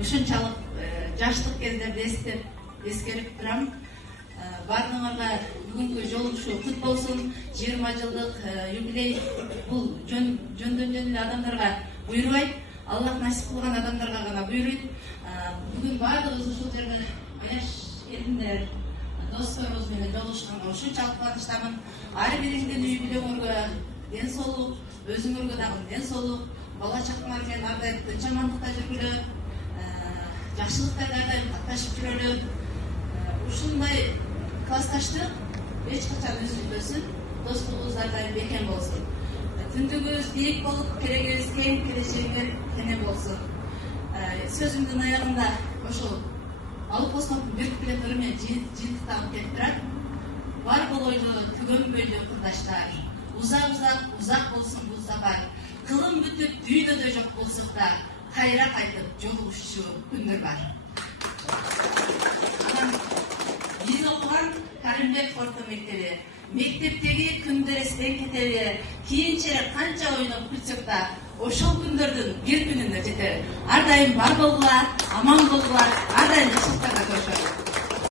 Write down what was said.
ушунчалык жаштык кездерди эскерип турам. Барлығына бүгінгі жолығышу құт болсын, 20 жылдық юбилей бұл жөнден адамдарға бұйырмайды, Аллах насип қылған адамдарға ғана бұйырайды. Бүгін барлығымыз ушул жерге Аяш елдер, досторубуз менен жолугушканга ушунчалык кубанычтамын. Ар бириңиздин юбилейиңерге ден соолук, өзүңөргө дагы ден соолук, бала чакаңар менен ар дайым тынч амандыкта жүргүлө, жакшылыктарда ар дайым катташып жүрөлү. Ушундай классташтык эч качан үзүлбөсүн, достугубуз ар дайым бекем болсун. Түндүгүбүз бийик болуп, керегибиз кең, келечегибиз тене болсун. Сөзүмдүн аягында ошол алып космоктун бир билетleri менен жыйынтыктагым келип турат. Бар болойлуу, түгөнбөйлүү курдаштар, узак болсун бул сапар. Кылым бүтүп, дүйнөдө жок болсок да, кайра кайтып жолугушуу күндөр бар. Биз окуган Каримбек орто мектеби, мектептеги күндөр эстен кетеби, кийинчерээк канча ойноп күлсөк да, ошол күндөрдүн бир күнүнө жетеби. Ар дайым бар болгула, аман болгула, ар дайым жакшылыктарда көрүшөлү.